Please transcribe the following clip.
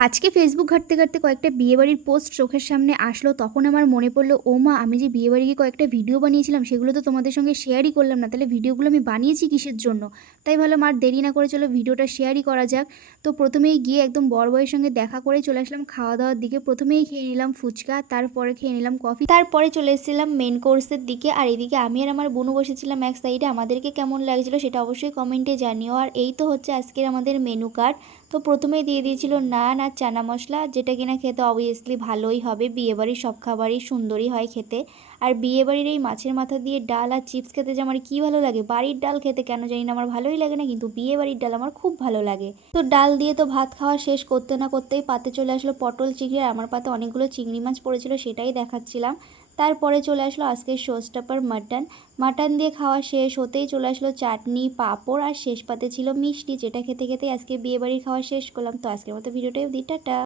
আজকে ফেসবুক ঘাঁটতে ঘাঁটতে কয়েকটা বিয়েবাড়ির পোস্ট চোখের সামনে আসলো, তখন আমার মনে পড়লো, ও মা, আমি যে বিয়েবাড়ি গিয়ে কয়েকটা ভিডিও বানিয়েছিলাম সেগুলো তো তোমাদের সঙ্গে শেয়ারই করলাম না। তাহলে ভিডিওগুলো আমি বানিয়েছি কিসের জন্য? তাই ভাবলাম আর দেরি না করে চলো ভিডিওটা শেয়ারই করা যাক। তো প্রথমেই গিয়ে একদম বড়বইয়ের সঙ্গে দেখা করে চলে আসলাম খাওয়া দাওয়ার দিকে। প্রথমেই খেয়ে নিলাম ফুচকা, তারপরে খেয়ে নিলাম কফি, তারপরে চলে এসেছিলাম মেন কোর্সের দিকে। আর এদিকে আমি আর আমার বোনও বসেছিলাম এক সাইডে। আমাদেরকে কেমন লাগছিলো সেটা অবশ্যই কমেন্টে জানিও। আর এই তো হচ্ছে আজকের আমাদের মেনু কার্ড। তো প্রথমেই দিয়ে দিয়েছিল নান আর চানা মশলা, যেটা কিনা খেতে অবভিয়াসলি ভালোই হবে, বিয়েবাড়ির সব খাবারই সুন্দরই হয় খেতে। আর বিয়েবাড়ির এই মাছের মাথা দিয়ে ডাল আর চিপস খেতে যে আমার কী ভালো লাগে। বাড়ির ডাল খেতে কেন জানি না আমার ভালোই লাগে না, কিন্তু বিয়েবাড়ির ডাল আমার খুব ভালো লাগে। তো ডাল দিয়ে তো ভাত খাওয়া শেষ করতে না করতেই পাতে চলে আসলো পটল চিংড়ি। আর আমার পাতে অনেকগুলো চিংড়ি মাছ পড়েছিল, সেটাই দেখাচ্ছিলাম। তারপরে চলে আসলো আজকের শো স্টপার মাটন। মাটন দিয়ে খাওয়া শেষ হতেই চলে আসলো চাটনি, পাঁপড় আর শেষ পাতে ছিল মিষ্টি, যেটা খেতে খেতে আজকে বিয়েবাড়ির খাওয়া শেষ করলাম। তো আজকের মতো ভিডিওটাই অবধি, টাটা।